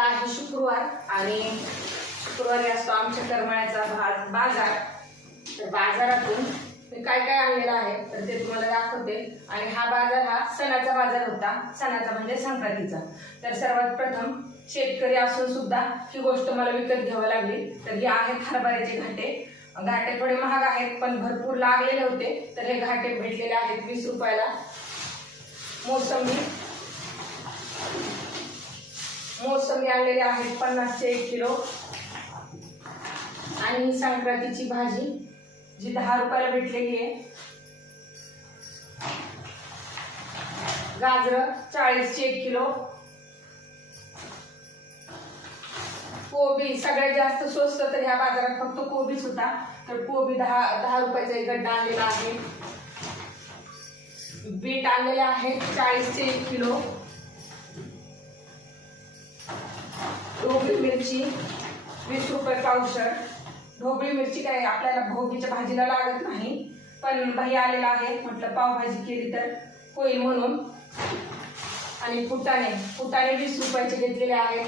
आहे शुक्रवार आणि शुक्रवारी असतो आमच्या करमाळ्याचा बाजार। तर बाजारातून मी काय काय आणलेलं आहे तर ते तुम्हाला दाखवते। आणि हा बाजार हा सणाचा बाजार होता, सणाचा म्हणजे संक्रांतीचा। तर सर्वात प्रथम शेतकरी असून सुद्धा ही गोष्ट मला विकत घ्यावी लागली। तर हे आहेत हरभऱ्याचे घाटे। घाटे थोडे महाग आहेत पण भरपूर लागलेले होते, तर हे घाटे भेटलेले आहेत 20 रुपयाला। मोसंबी आणलेली आहेत 50 चे 1 किलो। आणि ही संक्रांतीची भाजी जी 10 रुपयाला भेटलेली आहे। गाजर 40 चे 1 किलो। कोबी सगळ्यात जास्त स्वस्त तर ह्या बाजारात फक्त कोबीच होता, तर कोबी 10 रुपयाचा एक गड्डा आणलेला आहे। बीट आणलेले आहेत 40 चे 1 किलो। ढोबळी मिरची 20 रुपये पावशर। ढोबळी मिरची काय आपल्याला भोगीच्या भाजीला लागत नाही, पण भाई आलेला आहे, म्हटलं पावभाजी केली तर होईल म्हणून। आणि फुटाणे 20 रुपयाचे घेतलेले आहेत।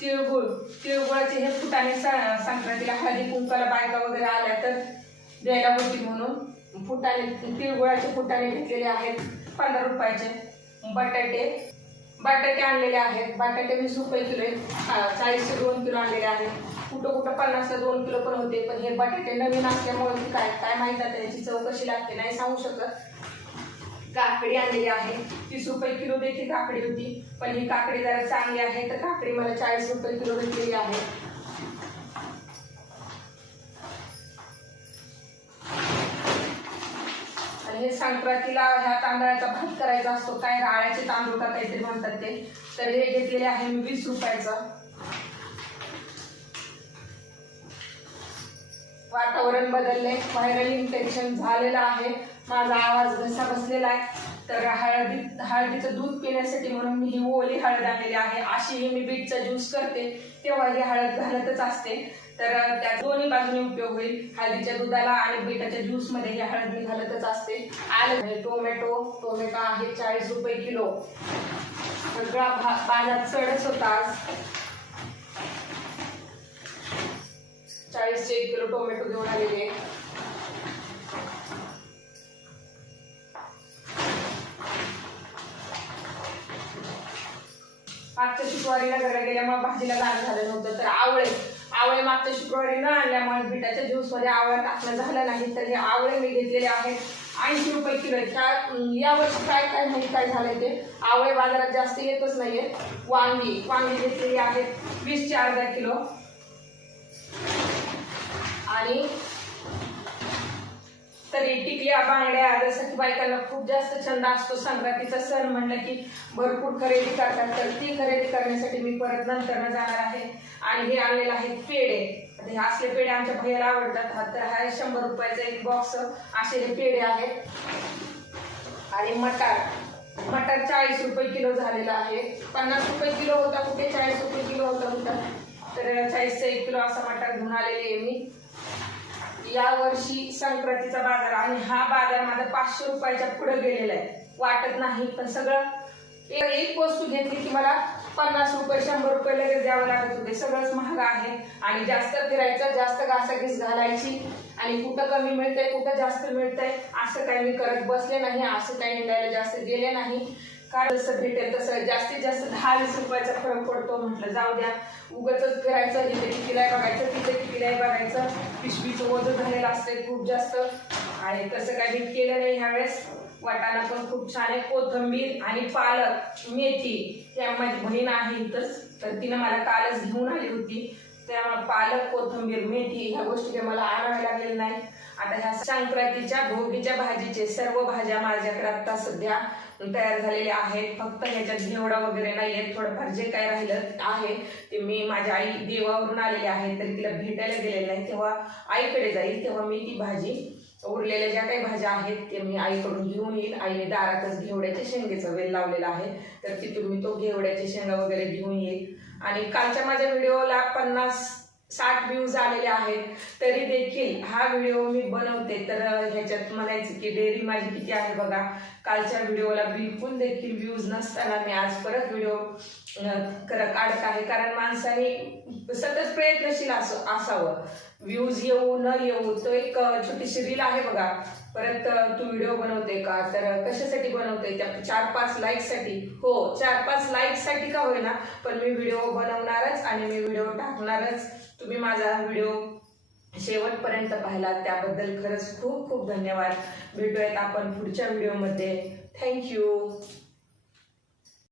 तिळगुळाचे हे फुटाणे संक्रांतीला हळदी कुंकाला बायका वगैरे आल्या तर द्यायला होती म्हणून तिळगुळाचे फुटाणे घेतलेले आहेत 15 रुपयाचे। बटाटे आणलेले आहेत। बटाटे 20 रुपये किलो आहेत। 40 चे 2 किलो आणलेले आहेत। कुठं 50 ला 2 किलो पण होते, पण हे बटाटे नवीन असल्यामुळे काय माहित आहे त्याची चव कशी लागते नाही सांगू शकत। काकडी आणलेली आहे 30 रुपये किलो देखील काकडी होती, पण ही काकडी जरा चांगली आहे, तर काकडी मला 40 रुपये किलो भेटलेली आहे। आणि हे संक्रांतीला ह्या तांदळाचा भात करायचा असतो, काय राळ्याचे तांदूळ का काहीतरी म्हणतात ते, तर हे घेतलेले आहे मी 20 रुपयाचं। वातावरण बदलले, व्हायरल इन्फेक्शन झालेलं आहे, माझा आवाज घसा बसलेला आहे, तर हळदीचं दूध पिण्यासाठी म्हणून मी ही ओली हळद आणलेली आहे। अशी मी बीटचा ज्यूस करते तेव्हा ही हळद घालतच असते, तर त्या दोन्ही बाजूने उपयोग होईल। हळदीच्या दुधाला आणि बीटाच्या ज्यूस मध्ये ही हळद मी घालतच असते। आलं टोमॅटो आहे 40 रुपये किलो। सगळा बाजार चढच होता आज। 40 चे 1 किलो टोमॅटो घेऊन आलेले। मागच्या शुक्रवारी नगरला गेल्यामुळे भाजीला गाणं झालं नव्हतं, तर आवळे मागच्या शुक्रवारी न आणल्यामुळे बीटाच्या ज्यूस मध्ये आवळा टाकणं झालं नाही, तर हे आवळे मी घेतलेले आहेत 80 रुपये किलो। यावर्षी काय माहिती काय झालंय ते, आवळे बाजारात जास्त येतच नाहीये। वांगी घेतलेली आहेत 20 चे अर्धा किलो। आणि तरी टिकल्या बांगड्या, जसं की बायकांना खूप जास्त छंद असतो संक्रांतीचा सण म्हणलं की भरपूर खरेदी करतात, तर ती खरेदी करण्यासाठी मी परत नंतर जाणार आहे। आणि हे आणलेलं आहे पेढे। हे असले पेढे आमच्या भैयाला आवडतात, तर हा 100 रुपयाचा एक बॉक्स असे हे पेढे आहेत। आणि मटार 40 रुपये किलो झालेला आहे। 50 रुपये किलो होता कुठे 40 रुपये किलो होता, तर 40 चा 1 किलो असा मटार घेऊन आलेले आहे मी। या वर्षी संक्रांतीचा बाजार आणि हा बाजार माझा 500 रुपयाच्या पुढे गेलेला आहे, वाटत नाही, पण सगळं एक वस्तू घेतली की मला 50 रुपये 100 रुपये लगेच द्यावं लागत होते। सगळंच महाग आहे आणि जास्त फिरायचं, जास्त घासाघीस घालायची, आणि कुठं कमी मिळतंय कुठं जास्त मिळतंय असं काही मी करत बसले नाही, असं काही हिंडायला जास्त गेले नाही, कारण जसं भेटेल तसं जास्तीत जास्त 10-20 रुपयाचा फरक पडतो। म्हटलं जाऊ द्या, उगाचच फिरायचं, इथे कितीला बघायचं तिथे कितीला बघायचं, पिशवीचं वजन झालेलं असते खूप जास्त, आणि तसं काही मी केलं नाही ह्यावेळेस। वाटाणा पण खूप छान आहे, कोथिंबीर आणि पालक मेथी, त्या माझी बहीण आहे इथंच, तर तिनं मला कालच घेऊन आली होती, त्यामुळे पालक कोथिंबीर मेथी ह्या गोष्टी काही मला आणाव्या लागलेल्या नाही। आता ह्या संक्रांतीच्या भोगीच्या भाजीचे सर्व भाज्या माझ्याकडे आता सध्या तयार झालेले आहेत, फक्त ह्याच्यात घेवडा वगैरे नाहीये। थोडंफार जे काय राहिलं आहे ते मी माझ्या आई देवावरून आलेले आहे, तरी तिला भेटायला गेलेले नाही, तेव्हा आईकडे जाईल तेव्हा मी ती भाजी उरलेल्या ज्या काही भाज्या आहेत ते मी आईकडून घेऊन येईल। आईने दारातच घेवड्याच्या शेंगेचा वेल लावलेला आहे, तर तिथून मी तो घेवड्याच्या शेंगा वगैरे घेऊन येईल। आणि कालच्या माझ्या व्हिडिओला 60 व्ह्यूज आलेले आहेत, तरी देखील हा व्हिडिओ मी बनवते तर ह्याच्यात म्हणायचं की डेअरी माझी किती आहे बघा. कालच्या व्हिडिओला बिलकुल देखील व्ह्यूज नसताना मी आज परत व्हिडिओ काढत आहे, कारण माणसाने सतत प्रयत्नशील असावं. व्ह्यूज येऊ न येऊ, तो एक छोटीशी रील आहे बघा. परत तू व्हिडिओ बनवते का, तर कशासाठी बनवते, त्या 4-5 लाईकसाठी. हो, 4-5 लाईकसाठी का होईना, पण मी व्हिडिओ बनवणारच आणि मी व्हिडिओ टाकणारच. तुम्ही माझा व्हिडिओ शेवटपर्यंत पाहिला त्याबद्दल खरंच खूप खूप धन्यवाद. भेटूयात आपण पुढच्या व्हिडिओमध्ये. थँक्यू.